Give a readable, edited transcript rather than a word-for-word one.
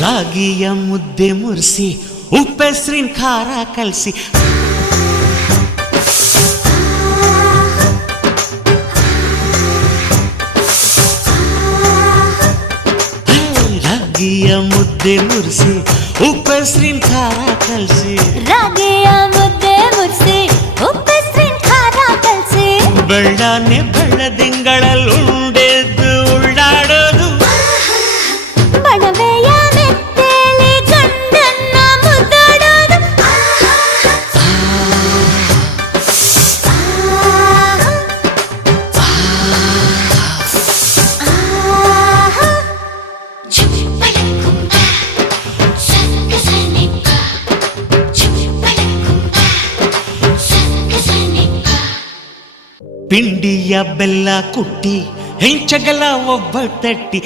ರಾಗಿಯ ಮುದ್ದೆ ಮುರಿಸಿ ಉಪ್ಪೆಸ್ರಿನ ಖಾರ ಕಲಸಿ ರಾಗಿಯ ಮುದ್ದೆ ಮುರಿಸಿ ಉಪ್ಪೆಸ್ರಿನ ಖಾರ ಕಲಸಿ ರಾಗಿಯ ಮುದ್ದೆ ಮುರಿಸಿ ಉಪ್ಪೆಸ್ರಿನ ಖಾರ ಕಲಸಿ ಬೆಳ್ಳನೆ ಬೆಳ್ಳದಿಂಗಳಲ್ಲಿ ಉಂಡೆದ್ದು ಉಳ್ಳಾಡೋದು ಬಣವೆಯ ಮೆತ್ತೇಲಿ ಗಂಡನ್ನ ಮುದ್ದಾಡೋದು ಪಿಂಡಿಯ ಬೆಲ್ಲ ಕುಟ್ಟಿ ಹೆಂಚಗಲ ಒಬ್ಬ ತಟ್ಟಿ